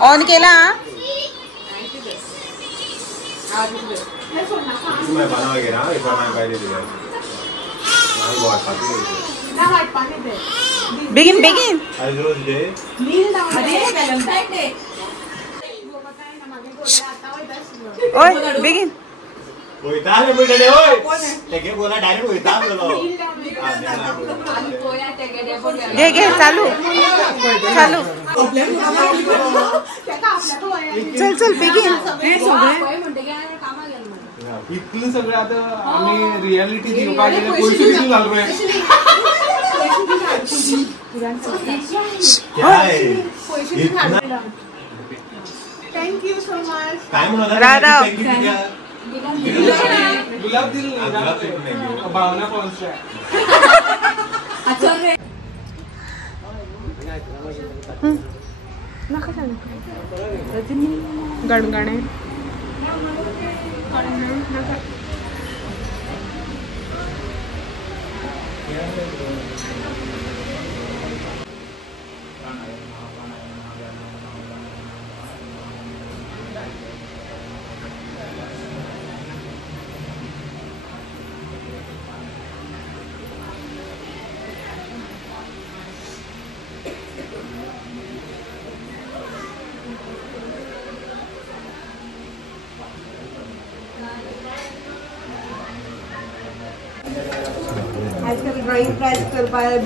On केला begin begin ओय begin घे घे चालू चालू चल चल बिगिन इतलं सगळं आता आम्ही रियालिटी दिलो पाहिजे कोई घालतोय thank you so much Radha गुलाब दिल भावना पोहोचल्या गणगणे आजकाल ड्रॉइंग प्राइज करपाक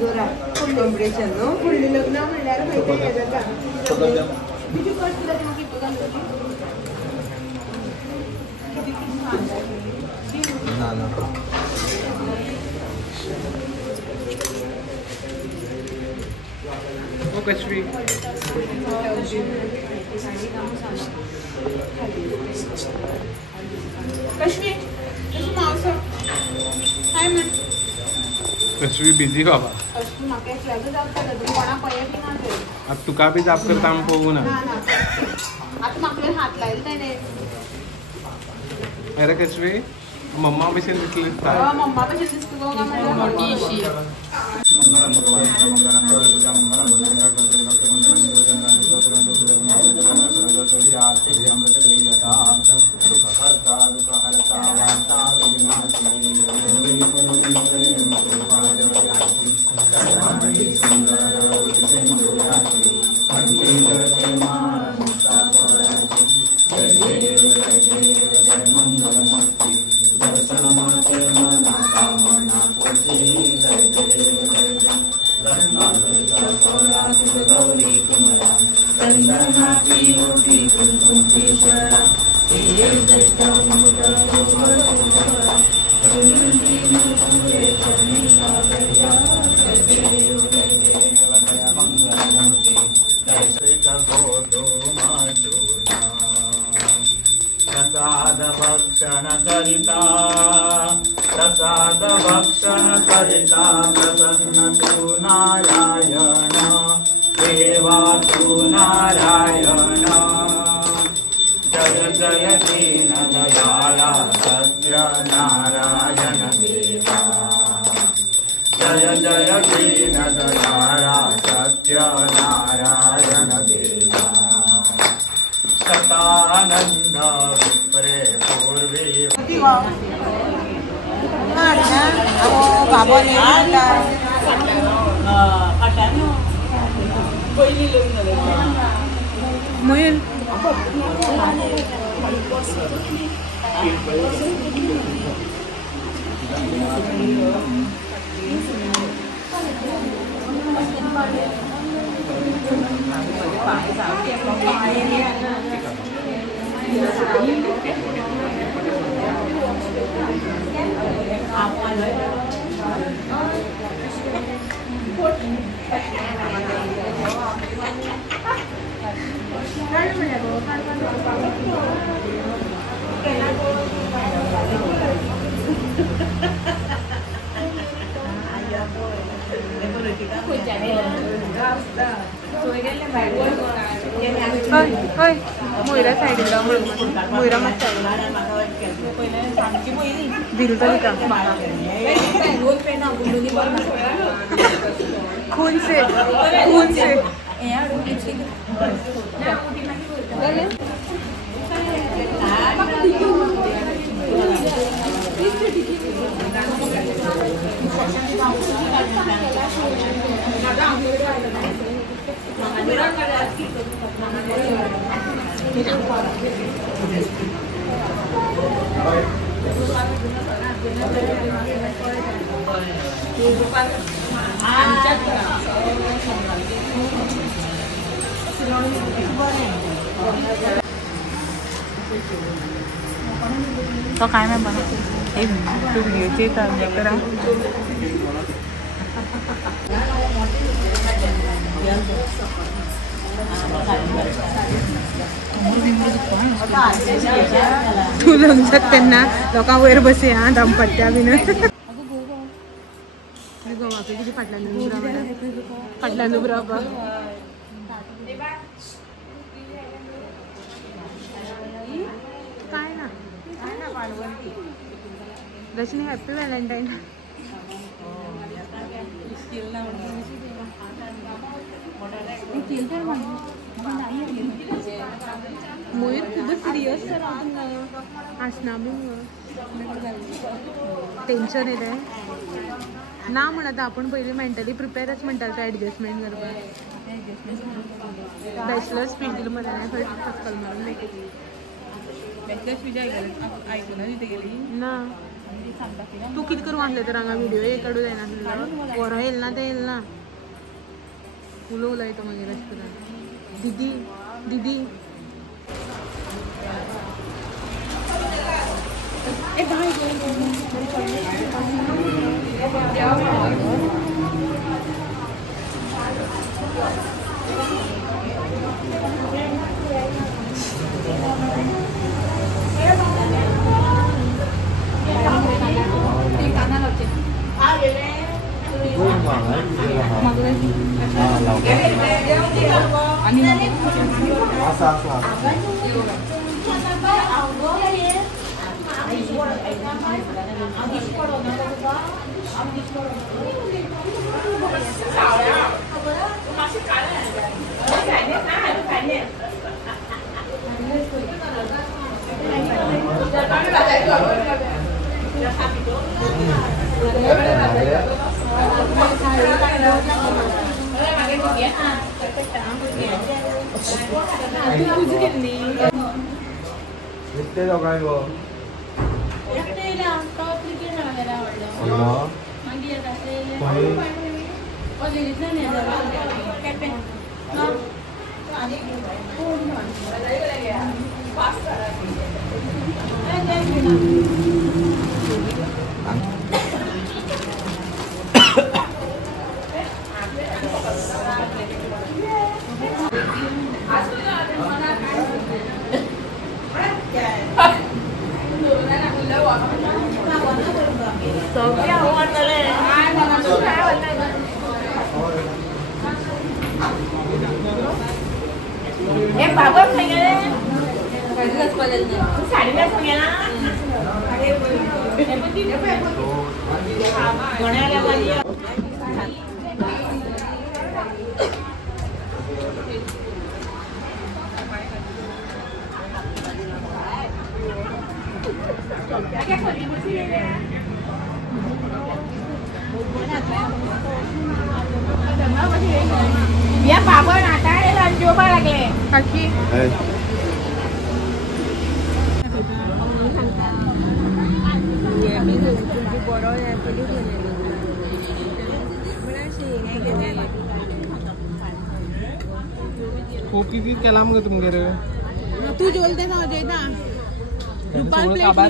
दोरा कॉम्पिटिशन न्हू फुडली लग्न म्हणल्यार खंय ते जाता बिजू कट केला म्हाका इतलो ना ना ओ कश्मी कश्मी कशी मावसा हाय म्हण कश्मी बिझी बाबा कश्मी म्हाका एकल्याचो जाप जाता तूं कोणा पळय बी ना ते आता तुका बी जाप करता आमी पळोवं ना ना आतां म्हाका हात लायले तेणे अरे कश्मी मम्मा भशेन दिसली दिसता मम्मा भशेन दिसता गो काय म्हणल्यार मोठी इशी प्रसाद भक्षण करिता प्रसन्न तू नारायण देवा तू नारायण जय जय दीन दयाला सत्य नारायण देवा जय जय दीन दयाला सत्य नारायण देवा सतानंद विप्रे पूर्वी मयूर Oi, Moira saída da mãe. Moira matou. दिल तरी का खून से तो काय मैं बना तू वीडियोचे करा तू लक्षात त्यांना लोकां वयर बसी हा दमपट्ट्या बीन किती फाटल्यान उबरा काय ना रजनी हॅपी व्हॅलेंटाईन मोहित खूपच सिरियस आसना बी टेन्शन येते ना म्हणत आपण पहिले मेंटली प्रिपेअरच म्हणतात तो ॲडजस्टमेंट करपाक बॅचलर स्पीच दिलं मला नाही थोडी सक्कल मारून ना तू किती करू आणले तर हांगा व्हिडिओ हे काढू जायना वर येईल ना ते येईल ना उलवला येतो मागीर रस्त्यान दीदी दीदी या पापड आता जोबा लागले काकी कोकी भी केला मग तुमगेरे तू जोलते ना जयता दुपार प्लेट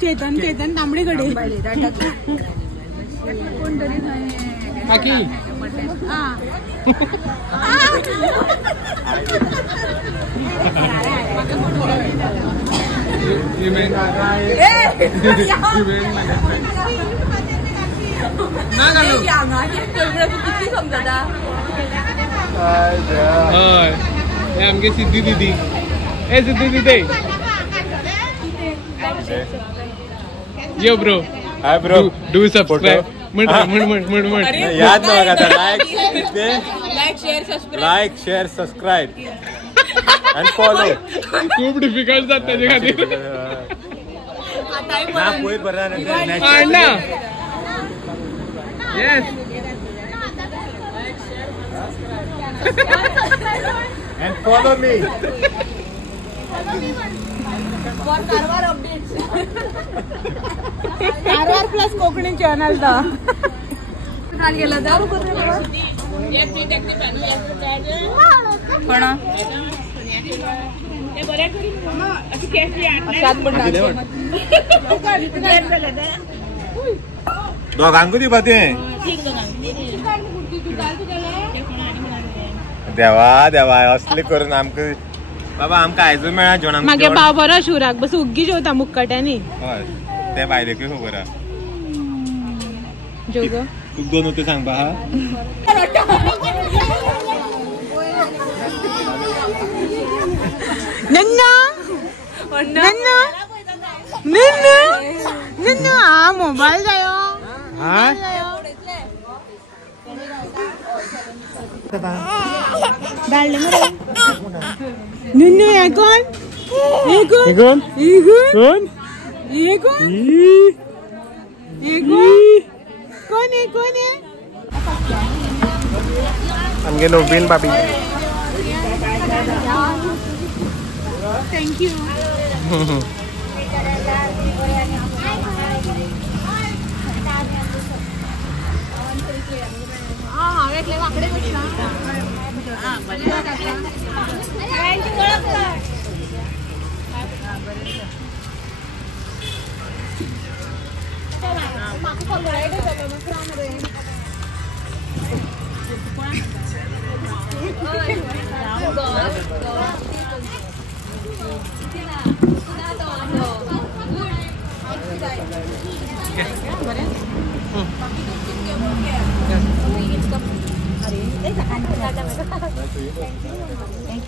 चेतन चेतन तांबडेकडे कोणतरी काकी हा इव्हेंट ना घालू किती समजता आमगे सिद्धी दीदी ए सिद्धी दीदी यो bro hi bro do subscribe म्हण याद ना बघा like share subscribe and follow खूप डिफिकल्ट जात त्याच्या खातीर ना पोयर बरा ना yes and follow me Karwar plus Konkani channel दा गेला जाऊ दोघांकू दी बाते देवा देवा असले करून आमक बाबा आमकां आयजू मेळा जेवण मागे पाव बरो शिवराक बस उग्गी जेवता मुक्काट्यांनी हय ते बायलेकूय खबर आहा जेव गो तुका दोन होते सांग बा नन्ना नन्ना नन्ना नन्ना हा मोबाईल जायो डाळले मरे नन्नू हे कोण हे कोण हे कोण हे कोण हे कोण हे कोण आहे आमगे नवीन बाबी थँक्यू वाकडे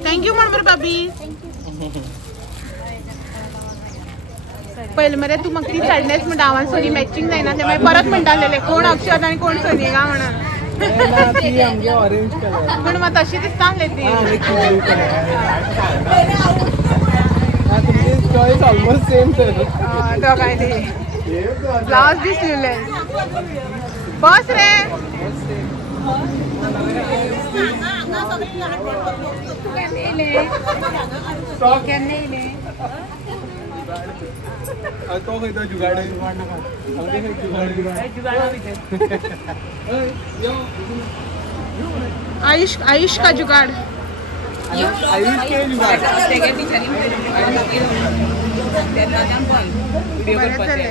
थँक्यू म्हणून बाबी पहिले मरे तू मग ती चढणेच म्हणून आवाज सोनी मॅचिंग जायना त्यामुळे परत म्हणटालेले कोण अक्षर आणि कोण सोनी का म्हणून ऑरेंज कलर पण मग तशी दिसताले ती चॉईस ऑलमोस्ट सेम तो काय ते ब्लाउज दिसलेले बस रे तो खंय जुगाड आयुष का जुगाड़ आयुष के जुगाड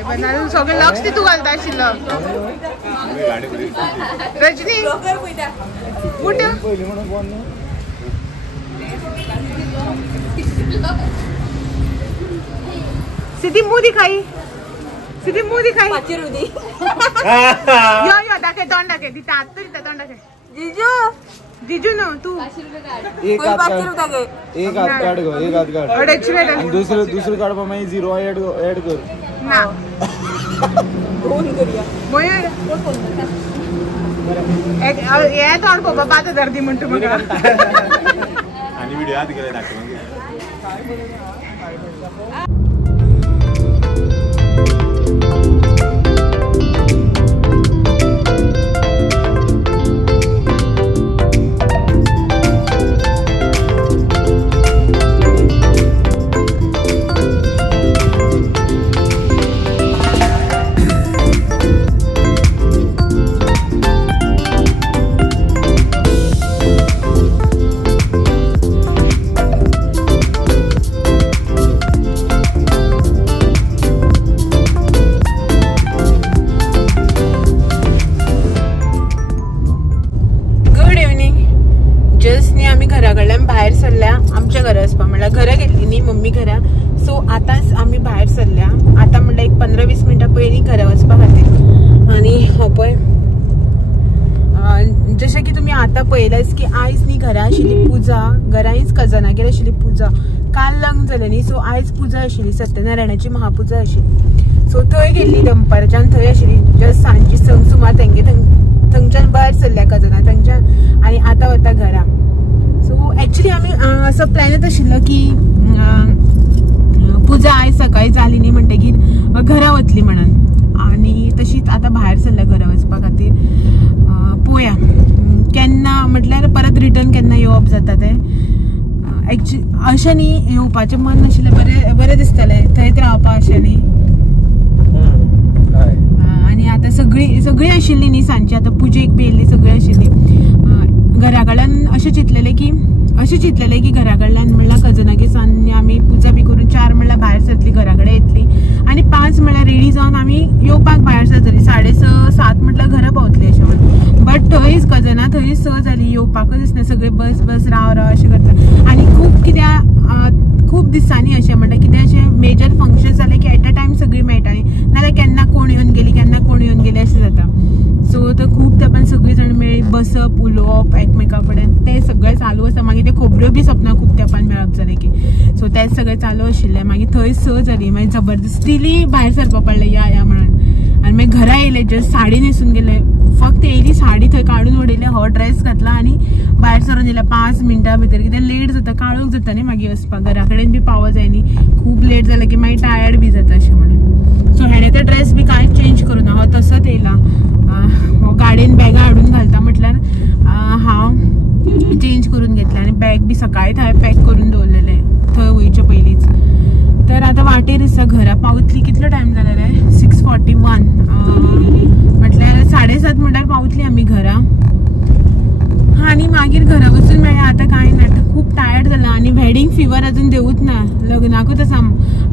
बनायला सगळे लक्ष तू घालता आशिल्लो रजनी उठ सिधी मुंह दिखाई यो दाखे तोंड दाखे तिथे आत तरी तोंड दाखे जीजू न तू एक हात काढ गो एक हात काढ आणि दुसरं काढ मग 0 ऍड कर ना मयूर हे तोंड पप्पा 5000 दी म्हणतो मग आणि व्हिडिओ आत गेले दाखव घरा गेली न्ही मम्मी घरा सो आताच आम्ही बाहेर सरल्या आता म्हणलं एक 15-20 मिनिटां पयलीं घरा वचपा खातीर आणि हो पळय जशें की तुमी आतां पळयलाच की आयज न्ही घरा आशिल्ली पुजा घरांच कजनागेर आशिल्ली पुजा काल लग्न जालें न्ही, सो आयज पुजा आशिल्ली, सत्यनारायणाची महापुजा आशिल्ली. सो थंय गेल्ली दनपारच्यान, थंय आशिल्ली जस्ट सांजची संक सुमार. तेंगे थंयच्यान भायर सरल्या कजना थंयच्यान, आनी आतां वता घरा. सो एक्चुअली आमी असो प्लॅनच आशिल्लो की पुजा आयज सकाळी जाली न्ही म्हणटकीर घरा वतली म्हणून, आनी तशीच आतां भायर सरल्या घरा वचपा खातीर. पळोवया केन्ना म्हटल्यार परत रिटर्न केन्ना येवप जाता तें. एक्चुअली अशें न्ही येवपाचें मन नाशिल्लें, बरें दिसतालें थंयच रावपा अशें न्ही. आनी आतां सगळी आशिल्ली न्ही सांजची, आतां पुजेक बी येयल्ली सगळी आशिल्ली. घरा कडल्यान अशें चिंतलेलें की घरा कडल्यान म्हणल्यार कजनागेसान आमी पुजा बी करून 4 म्हणल्यार भायर सरतली, घरा कडेन येतली, आनी 5 म्हणल्यार रेडी जावन आमी येवपाक भायर सरतली. 6:30-7 म्हटल्यार घरा पावतली अशें म्हणून. बट थंयच कजना थंय 6 जाली, येवपाकच दिसना. सगळे बस राव अशें करता. आनी खूब दिसांनी अशें म्हणटा कितें अशें मेजर फंक्शन जालें की एट अ टायम सगळीं मेळटाली, नाल्यार केन्ना कोण येवन गेली अशें जाता. सो तो खूब तेंपान सगळीं जाण मेळ्ळी, बसप उलोवप एकमेका कडेन तें सगळें चालू आसा. मागीर ते खोबऱ्यो बी सपना खूब तेंपान मेळप जालें की. सो तेंच सगळें चालू आशिल्लें. मागीर थंय 6 जाली, मागीर जबरदस्तीली भायर सरपा पडलें या म्हणून. आनी मागीर घरा येयले, जस्ट साडी न्हेसून गेले. फक्त येयली साडी थंय काडून उडयले, हो ड्रेस घातला आनी भायर सरून येयले. 5 मिनटां भितर कितें लेट जाता, काळोख जाता न्ही मागीर वचपाक, घरा कडेन बी पावो जाय न्ही. खूब लेट जालें की मागीर टायर्ड बी जाता अशें म्हणून. सो हेणे तो ड्रेस बी कांयच चेंज करूना, हो तसोच येयला. हो गाडयेन बॅगां हाडून घालता म्हटल्यार हांव चेंज करून घेतलें, आनी बॅग बी सकाळीं थंय पॅक करून दवरलेलें थंय वयच्या पयलींच. तर आतां वाटेर आसा, घरा पावतली. कितलो टायम जाला रे? 6:41 म्हटल्यार 7:30 म्हणल्यार पावतली आमी घरा. आनी मागीर घरा वचून मेळ्ळें. आतां कांय ना, खूब टायर्ड जाला. आनी वेडिंग फिवर अजून देवूच ना, लग्नाकूच आसा.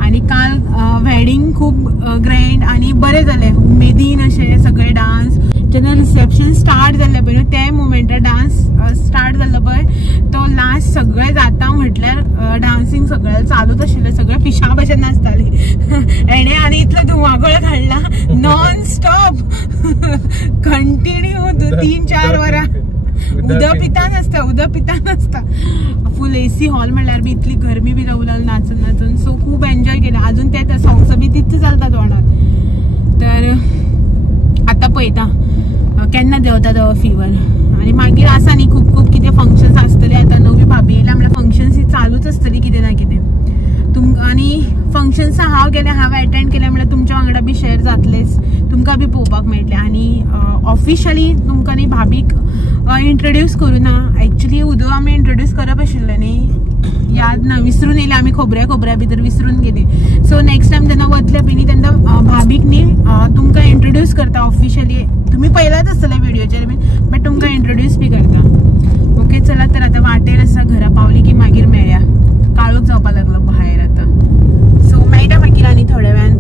आनी काल वेडिंग खूब ग्रँड आनी बरें जालें, उमेदीन अशें सगळे डान्स. जेन्ना रिसेप्शन स्टार्ट जाल्लें पळय ते मोमेंटार डान्स स्टार्ट जाल्लो पळय तो लास्ट सगळें जाता म्हटल्यार डान्सिंग सगळें चालूच आशिल्लें. सगळें पिशा भशेन नाचताली. हेणे आनी इतलो धुमाकूळ काडला नॉन स्टॉप कंटिन्यू 3-4 वरां. उदक पिता नासता. फुल AC हॉल म्हणल्यार बी इतली गरमी बी जाऊ लागली नाचून. सो खूब एन्जॉय केलें. अजून ते सॉंग्स बी तितले चलता तोंडार. तर आतां पळयता केन्ना देंवता तो फिवर. आनी मागीर आसा न्ही खूब कितें फंक्शन्स आसतले. आतां नवी भाभी येयल्या म्हणल्यार फंक्शन्स ही चालूच आसतली कितें ना कितें. आनी फंक्शन्स हांव एटेंड केले म्हणल्यार तुमच्या वांगडा बी शेअर जातलेच, तुमकां बी पळोवपाक मेळटलें. आनी ऑफिशली तुमकां न्ही भाभीक इंट्रोड्यूस करूना. एक्चुअली उदो आमी इंट्रोड्यूस करप आशिल्लें न्ही, याद ना, विसरून येयले आमी खोबऱ्या भितर विसरून गेली. सो नेक्स्ट टायम जेन्ना वतले पळय न्ही तेन्ना भाभीक न्ही तुमकां इंट्रोड्यूस करता ऑफिशली. तुमी पळयलाच आसतलें व्हिडिओचेर बीन, बट तुमकां इंट्रोड्यूस बी करता. ओके चला, तर आतां वाटेर आसा, घरा पावली की मागीर मेळया. काळोख जावपाक लागलो भायर आतां. सो मेळटा मागीर आनी थोड्या वेळान.